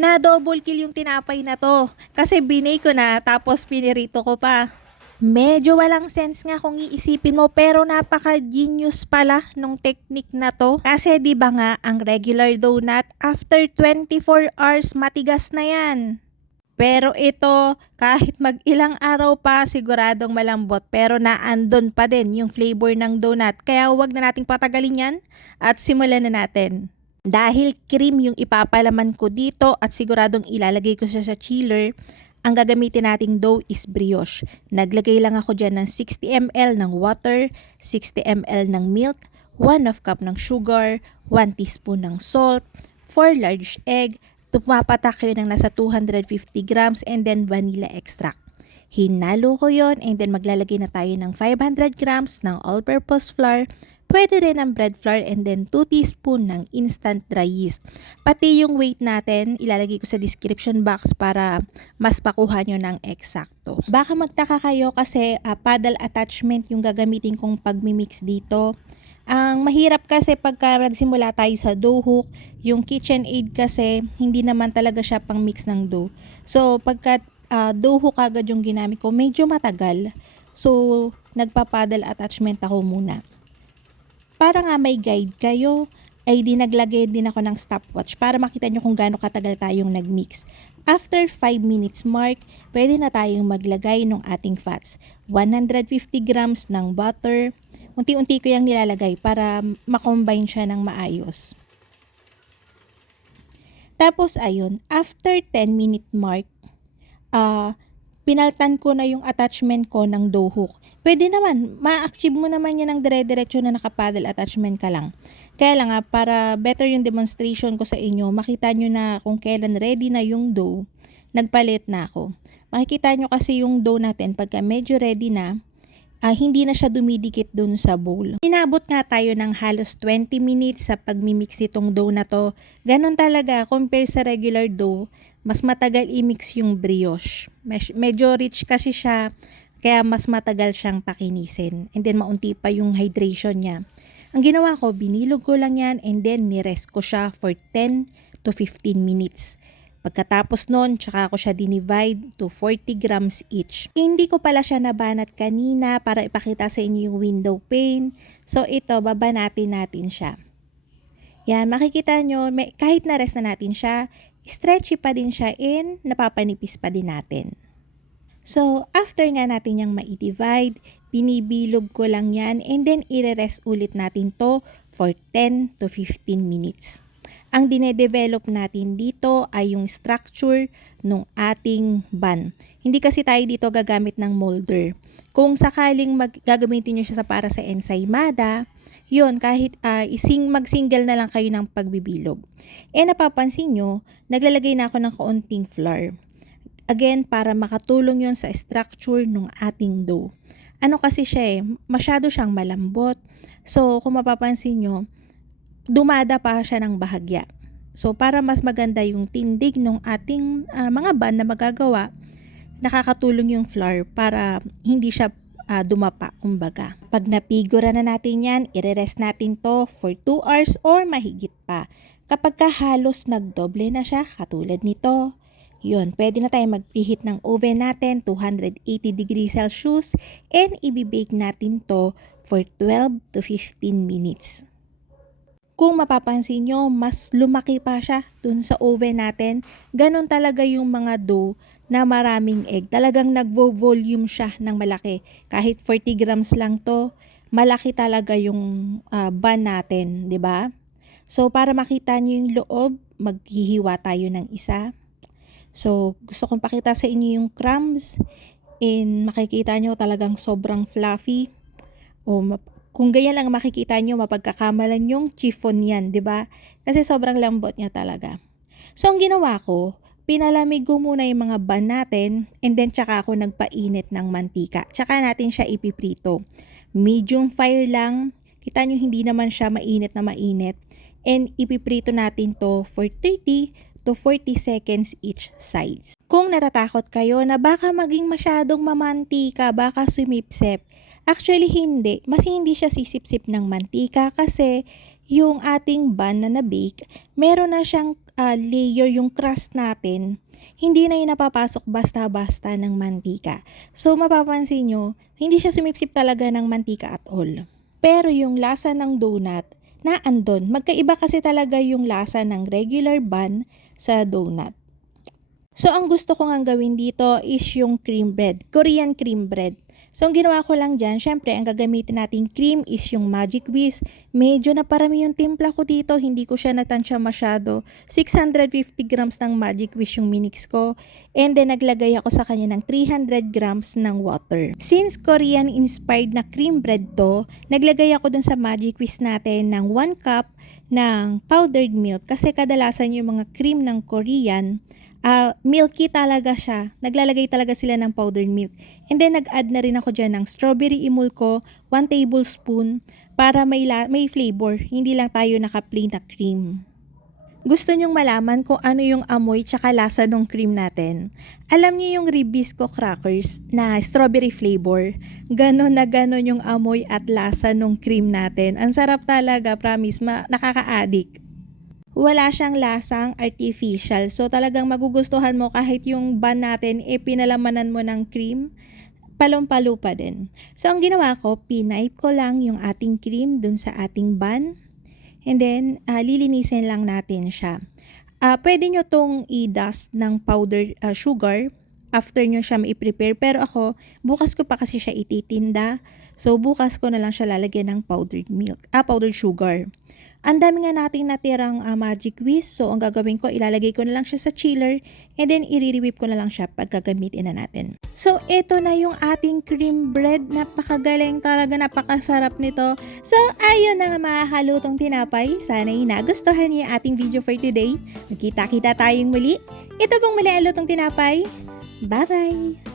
Na double kill yung tinapay na to. Kasi binay ko na tapos pinirito ko pa. Medyo walang sense nga kung iisipin mo pero napaka-genius pala nung technique na to. Kasi di ba nga ang regular donut after 24 hours matigas na yan. Pero ito, kahit mag-ilang araw pa, siguradong malambot. Pero naandun pa din yung flavor ng donut. Kaya huwag na nating patagalin yan at simulan na natin. Dahil cream yung ipapalaman ko dito at siguradong ilalagay ko siya sa chiller, ang gagamitin nating dough is brioche. Naglagay lang ako dyan ng 60 ml ng water, 60 ml ng milk, 1/2 cup ng sugar, 1 teaspoon ng salt, 4 large egg, tumapatak yun ng nasa 250 grams and then vanilla extract. Hinalo ko yon and then maglalagay na tayo ng 500 grams ng all-purpose flour, pwede rin ang bread flour and then 2 teaspoon ng instant dry yeast. Pati yung weight natin, ilalagay ko sa description box para mas pakuha nyo ng eksakto. Baka magtaka kayo kasi paddle attachment yung gagamitin kong pagmimix dito. Ang mahirap kasi pagka nagsimula tayo sa dough hook, yung KitchenAid kasi hindi naman talaga siya pang mix ng dough. So pagka dough hook agad yung ginamit ko, medyo matagal. So nagpa-paddle attachment ako muna. Para nga may guide kayo, ay naglagay din ako ng stopwatch para makita nyo kung gaano katagal tayong nagmix. After 5 minutes mark, pwede na tayong maglagay ng ating fats. 150 grams ng butter. Unti-unti ko yung nilalagay para makombine siya ng maayos. Tapos ayun, after 10 minute mark, pinaltan ko na yung attachment ko ng dough hook. Pwede naman, ma-achieve mo naman yan ng dire-diretso na nakapaddle attachment ka lang. Kaya lang para better yung demonstration ko sa inyo, makita nyo na kung kailan ready na yung dough, nagpalit na ako. Makikita nyo kasi yung dough natin, pagka medyo ready na, hindi na siya dumidikit dun sa bowl. Inabot nga tayo ng halos 20 minutes sa pagmimix itong dough na to. Ganon talaga, compare sa regular dough, mas matagal i-mix yung brioche. Medyo rich kasi siya, kaya mas matagal siyang pakinisin. And then maunti pa yung hydration niya. Ang ginawa ko, binilog ko lang yan and then nirest ko siya for 10 to 15 minutes. Pagkatapos nun, tsaka ko siya dinivide to 40 grams each. Hindi ko pala siya nabanat kanina para ipakita sa inyo yung window pane. So ito, babanatin natin siya. Yan, makikita nyo, kahit na-rest na natin siya, stretchy pa din siya and napapanipis pa din natin. So, after nga natin yung ma-divide, binibilog ko lang yan and then i-rest ulit natin to for 10 to 15 minutes. Ang dinedevelop natin dito ay yung structure ng ating bun. Hindi kasi tayo dito gagamit ng molder. Kung sakaling gagamitin nyo siya para sa ensaymada, yun, kahit mag-single na lang kayo ng pagbibilog. Napapansin nyo, naglalagay na ako ng kaunting flour. Again, para makatulong yon sa structure ng ating dough. Ano kasi siya masyado siyang malambot. So, kung mapapansin nyo, dumada pa siya ng bahagya. So, para mas maganda yung tindig ng ating mga bun na magagawa, nakakatulong yung flour para hindi siya dumapa, kumbaga. Pag napigura na natin yan, i-rest natin to for 2 hours or mahigit pa. Kapag halos nagdoble na siya, katulad nito, yun, pwede na tayo mag-preheat ng oven natin, 280 degrees Celsius, and i-bake natin to for 12 to 15 minutes. Kung mapapansin nyo, mas lumaki pa siya dun sa oven natin. Ganon talaga yung mga dough na maraming egg. Talagang nagvo-volume siya ng malaki. Kahit 40 grams lang to, malaki talaga yung bun natin, 'di ba? So, para makita nyo yung loob, maghihiwa tayo ng isa. So, gusto kong pakita sa inyo yung crumbs. And makikita nyo talagang sobrang fluffy. Kung ganyan lang makikita nyo, mapagkakamalan yung chiffon yan, 'di ba? Kasi sobrang lambot niya talaga. So, ang ginawa ko, pinalamig ko muna yung mga bun natin and then tsaka ako nagpainit ng mantika. Tsaka natin siya ipiprito. Medium fire lang. Kita nyo, hindi naman siya mainit na mainit. And ipiprito natin to for 30 to 40 seconds each sides. Kung natatakot kayo na baka maging masyadong mamantika, baka sumipsip, actually hindi. Mas hindi siya sisipsip ng mantika kasi yung ating bun na na-bake, meron na siyang layer yung crust natin, hindi na yun napapasok basta-basta ng mantika. So mapapansin nyo, hindi siya sumipsip talaga ng mantika at all. Pero yung lasa ng donut, na andon. Magkaiba kasi talaga yung lasa ng regular bun sa donut. So, ang gusto ko nga gawin dito is yung cream bread, Korean cream bread. So, ang ginawa ko lang dyan, syempre, ang gagamitin nating cream is yung Magic Whisk. Medyo na parami yung timpla ko dito, hindi ko siya natansya masyado. 650 grams ng Magic Whisk yung minix ko. And then, naglagay ako sa kanya ng 300 grams ng water. Since Korean-inspired na cream bread to, naglagay ako dun sa Magic Whisk natin ng 1 cup ng powdered milk. Kasi kadalasan yung mga cream ng Korean, milky talaga siya. Naglalagay talaga sila ng powdered milk. And then, nag-add na rin ako dyan ng strawberry emulko, 1 tablespoon, para may flavor. Hindi lang tayo naka-plain na cream. Gusto nyong malaman kung ano yung amoy tsaka lasa ng cream natin? Alam niyo yung Ribisco crackers na strawberry flavor? Ganon na ganon yung amoy at lasa ng cream natin. Ang sarap talaga, promise, nakaka-addict. Wala siyang lasang artificial. So talagang magugustuhan mo kahit yung bun natin pinalamanan mo ng cream, palong-palo pa din. So ang ginawa ko, pinipe ko lang yung ating cream dun sa ating bun. And then lilinisin lang natin siya. Pwede nyo tong i-dust ng powdered sugar after nyo siya mai-prepare. Pero ako, bukas ko pa kasi siya ititinda. So bukas ko na lang siya lalagyan ng powdered sugar. Ang dami nga nating natirang Magic Whisk. So, ang gagawin ko, ilalagay ko na lang siya sa chiller and then i-re-whip ko na lang siya pag gagamitin na natin. So, ito na yung ating cream bread. Napakagaling talaga, napakasarap nito. So, ayun na nga mga halutong tinapay. Sana'y nagustuhan niyo yung ating video for today. Magkita-kita tayong muli. Ito pong muli ang lutong tinapay. Bye-bye!